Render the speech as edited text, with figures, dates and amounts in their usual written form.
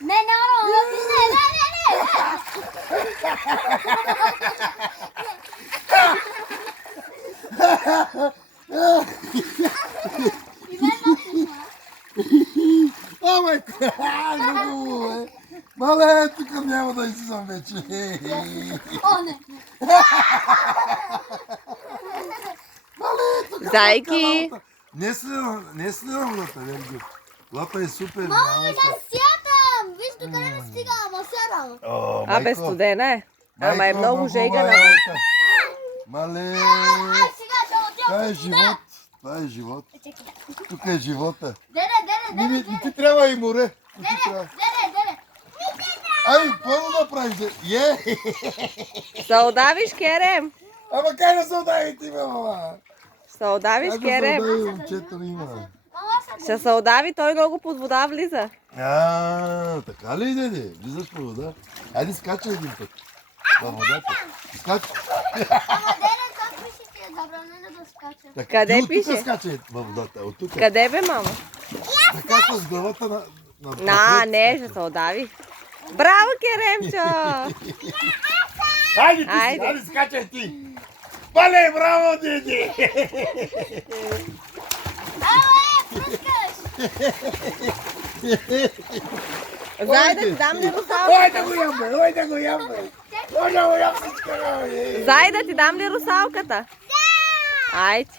Ne oğlum? Ne? Ой, ну, маленько няма да си замече. O ne? Зайки. Не сливам лата, Велги. Лата е супер. Мама, да сядам! Виж докъде не стигам, ама сядам. Абе, студена е. Ама е Майко, много много жега е. навън. Мале, Ай, сега да това е отидам. живот. Това е живот. Тук е живота. Дере. Ти трябва и море. Ти трябва. Дере. Ай, какво да направиш? Е! Се удавиш, Керем. Ама как да се удави ти, бе, мама? Се удавиш, Как да се Керем. удави, момчето има? Мама, Ще се удави, той много под вода влиза. Така ли, деде? Влизаш по вода? Айде скачай един път. Във водата. Скач. Ама дере, как пише, че е забранено да скача? Така, Къде ти от тук пише? скачай във водата. От тук. Къде бе, мама? Така с главата на... Не, ще се удави. Браво, Керемчо! Айде ти си, Айде. айде скачай ти. Пале, браво, деде! Пускаш! Зай да ти дам ли Ой, да русалката? го ям, бе! Ой, да го ям, бе! Ой, да го ям всичко, бе! Зай да ти дам ли русалката? Айде.